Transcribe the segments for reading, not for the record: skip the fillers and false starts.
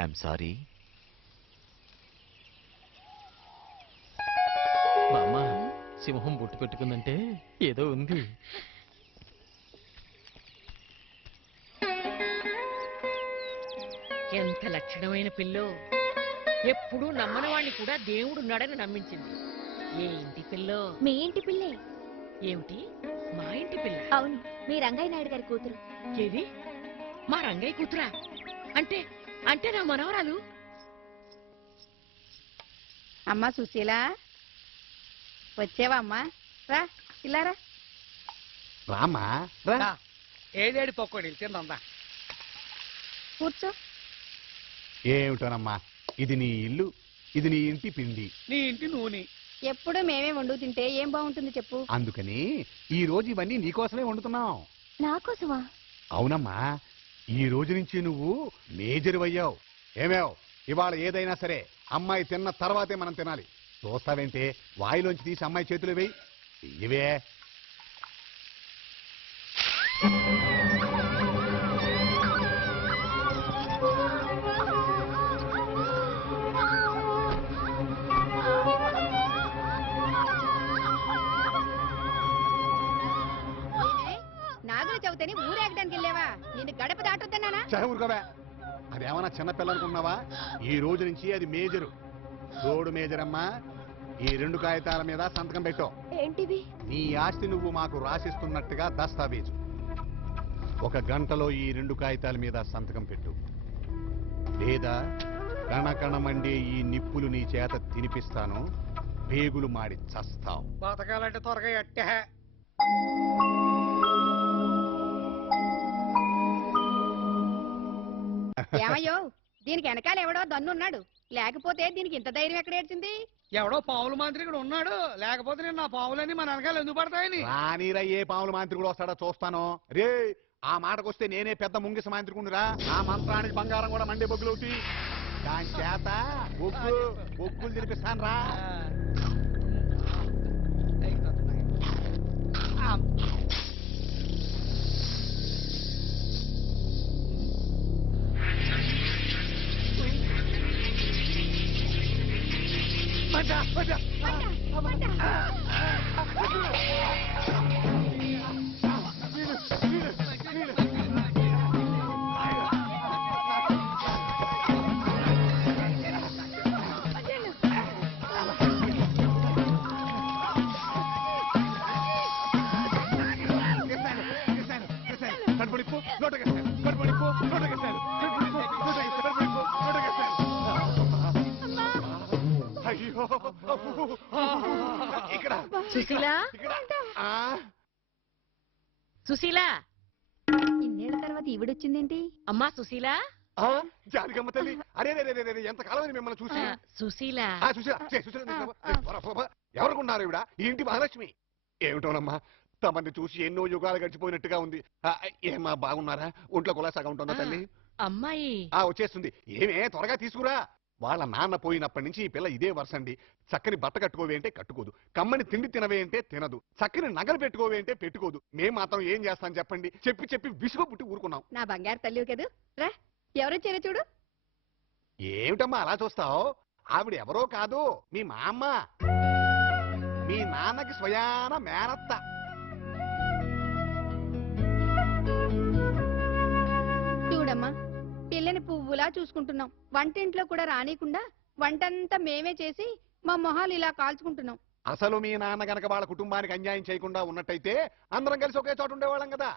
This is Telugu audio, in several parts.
I'm sorry. బామ్మ, సింహం బొట్టు పెట్టుకుందంటే ఏదో ఉంది. ఎంత లక్షణమైన పిల్లో. ఎప్పుడూ నమ్మని వాణ్ణి కూడా దేవుడున్నాడని నమ్మించింది. ఏ ఇంటి పిల్లో? మీ ఇంటి పిల్లే. ఏమిటి, మా ఇంటి పిల్ల? అవును, మీ రంగయ్య నాయుడు గారి కూతురు. ఏది, మా రంగయ్య కూతురా? అంటే అంటే నా మనవరాలు. అమ్మా సుశీల, వచ్చేవా అమ్మా? రా ఇల్లారా. రామా రా. ఏడేడి పక్కోడి తిందా. కూర్చో. ఏమిటోనమ్మా, ఇది నీ ఇల్లు, ఇది నీ ఇంటి పిండి. నీ ఇంటి నూనె. ఎప్పుడు మేమే వండు తింటే ఏం బాగుంటుంది చెప్పు. అందుకని ఈ రోజు ఇవన్నీ నీకోసమే వండుతున్నావు. నాకోసమా? అవునమ్మా, ఈ రోజు నుంచి నువ్వు మేజర్ అయ్యావు. ఏమేవ్, ఇవాళ ఏదైనా సరే అమ్మాయి తిన్న తర్వాతే మనం తినాలి. చూస్తావేంటే, వాయిలోంచి తీసి అమ్మాయి చేతులు వేయి. ఇవే నాగుల చవితని ఊరేగడానికి వెళ్ళావా? నిన్ను గడప దాటొద్దన్నానా? ఊరుకోవే, అదేమన్నా చిన్నపిల్ల అనుకున్నావా? ఈ రోజు నుంచి అది మేజరు. తోడు మేజరమ్మా, ఈ 2 కాగితాల మీద సంతకం పెట్టు. ఏంటివి? నీ ఆస్తి నువ్వు మాకు రాసిస్తున్నట్టుగా దస్తావేజు. 1 గంటలో ఈ 2 కాగితాల మీద సంతకం పెట్టు, లేదా కణకణమండే ఈ నిప్పులు నీ చేత తినిపిస్తాను. పేగులు మాడి చస్తావు. బతకాలంటే త్వరగా ఎట్టే. ఏమయ్యో, దీనికి వెనకాల ఎవడో దన్నున్నాడు, లేకపోతే దీనికి ఇంత ధైర్యం ఎక్కడ ఏడ్చింది? ఎవడో పావుల మాంత్రికుడు ఉన్నాడు, లేకపోతే నేను నా పావులన్నీ మన వెనకాల ఎందుకు పడతాయని. రానీరా, ఏ పాముల మాంత్రికుడు వస్తాడో చూస్తాను. రే, ఆ మాటకొస్తే నేనే పెద్ద ముంగిస మాంత్రికుడురా. నా మంత్రానికి బంగారం కూడా మండే బొగ్గులవుతాయి. దాని చేత బొగ్గులు తినిపిస్తాను రా. సుశీల, సుశీల, ఇన్నేళ్ల తర్వాత ఈవిడొచ్చిందేంటి? అమ్మా సుశీల. జానకమ్మ తల్లి, అరే ఎంత కాలం మిమ్మల్ని చూసి. సుశీల, ఎవరుకున్నారు ఇవిడ? ఈ ఇంటి మహాలక్ష్మి. ఏమిటోనమ్మా, తమని చూసి ఎన్నో యుగాలు గడిచిపోయినట్టుగా ఉంది. ఏమా బాగున్నారా? ఒంట్లో కులాసాగా ఉంటుందా తల్లి? అమ్మాయి వచ్చేస్తుంది. ఏమే, త్వరగా తీసుకురా. వాళ్ళ నాన్న పోయినప్పటి నుంచి ఈ పిల్ల ఇదే వరుసండి. చక్కని బట్ట కట్టుకోవే అంటే కట్టుకోదు, కమ్మని తిండి తినవే అంటే తినదు, చక్కని నగలు పెట్టుకోవే అంటే పెట్టుకోదు. మేం మాత్రం ఏం చేస్తాం చెప్పండి? చెప్పి విసుగు పుట్టి ఊరుకున్నాం. నా బంగారు తల్లివి కదూ. రా, ఎవరొచ్చారో చూడు. ఏమిటమ్మా అలా చూస్తావు? ఆవిడ ఎవరో కాదు, మీ మా అమ్మ. మీ నాన్నకి స్వయాన మేనత్త. చూడమ్మా, పిల్లని పువ్వులా చూసుకుంటున్నాం. వంటింట్లో కూడా రానీకుండా వంటంతా మేమే చేసి మా మొహాలు ఇలా కాల్చుకుంటున్నాం. అసలు మీ నాన్న గనక వాళ్ళ కుటుంబానికి అన్యాయం చేయకుండా ఉన్నట్టయితే అందరం కలిసి ఒకే చోట ఉండేవాళ్ళం కదా.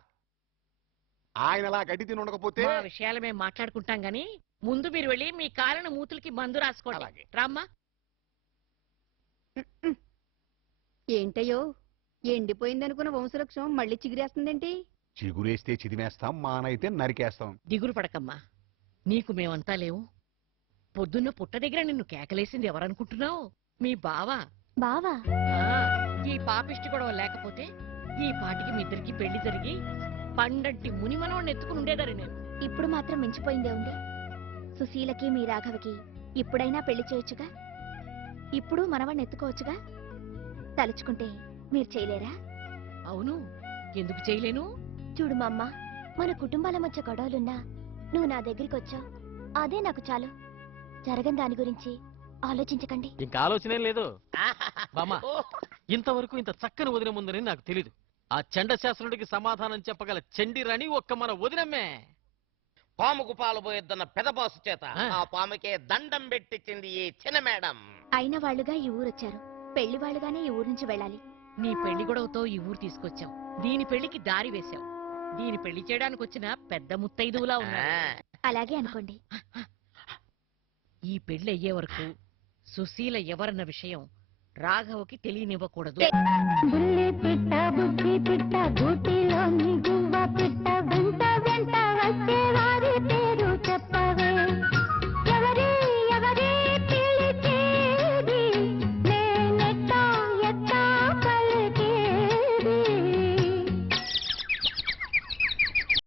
ఆయనలా గడ్డి తిని ఉండకపోతే. మా విషయాలు మేము మాట్లాడుకుంటాం గాని ముందు మీరు వెళ్ళి మీ కాళ్ళను మూతులకి మందు రాసుకోండి. అలాగే. రామ్మా. ఏంటయ్యో, ఎండిపోయిందనుకున్న వంశవృక్షం మళ్ళీ చిగురేస్తుందేంటి? చిగురేస్తే చిదిమేస్తాం, మానైతే నరికేస్తాం. దిగులు పడకమ్మా, నీకు మేమంతా లేవు. పొద్దున్న పుట్ట దగ్గర నిన్ను కేకలేసింది ఎవరనుకుంటున్నావు? మీ బావా. బావా? ఈ పాపిష్టి గొడవ లేకపోతే ఈ పాటికి మీ ఇద్దరికి పెళ్లి జరిగి పండంటి మునిమనోడిని ఎత్తుకుని ఉండేదారు నేను. ఇప్పుడు మాత్రం మించిపోయిందే ఉంది. సుశీలకి మీ రాఘవకి ఇప్పుడైనా పెళ్లి చేయొచ్చుగా. ఇప్పుడు మనవాణ్ణి ఎత్తుకోవచ్చుగా. తలుచుకుంటే మీరు చేయలేరా? అవును, ఎందుకు చేయలేను? చూడు మా అమ్మ, మన కుటుంబాల మధ్య గొడవలున్నా నువ్వు నా దగ్గరికి వచ్చావు. అదే నాకు చాలు. జరగని దాని గురించి ఆలోచించకండి. ఇంకా ఆలోచనే లేదు బామ్మ. ఇంతవరకు ఇంత చక్కని వదిన ముందని నాకు తెలీదు. ఆ చండశాసనుడికి సమాధానం చెప్పగల చండిరాణి ఒక్క మన వదినమ్మే. పాముకు పాలు పోయొద్దన్న పెదబాసు చేత ఆ. ఆ పాముకే దండం పెట్టించింది ఈ చిన్న మేడం. అయిన వాళ్ళుగా ఈ ఊరొచ్చారు. పెళ్లి వాళ్ళుగానే ఈ ఊరు నుంచి వెళ్ళాలి. నీ పెళ్లి గొడవతో ఈ ఊరు తీసుకొచ్చాం. దీని పెళ్లికి దారి వేశాం. దీని పెళ్లి చేయడానికి వచ్చిన పెద్ద ముత్తైదువులా ఉన్నారు. అలాగే అనుకోండి. ఈ పెళ్లి అయ్యే వరకు సుశీల ఎవరన్న విషయం రాఘవకి తెలియనివ్వకూడదు. బుల్లి పిట్ట బుద్ధి పిట్ట గూటిలోని గువ్వ పిట్ట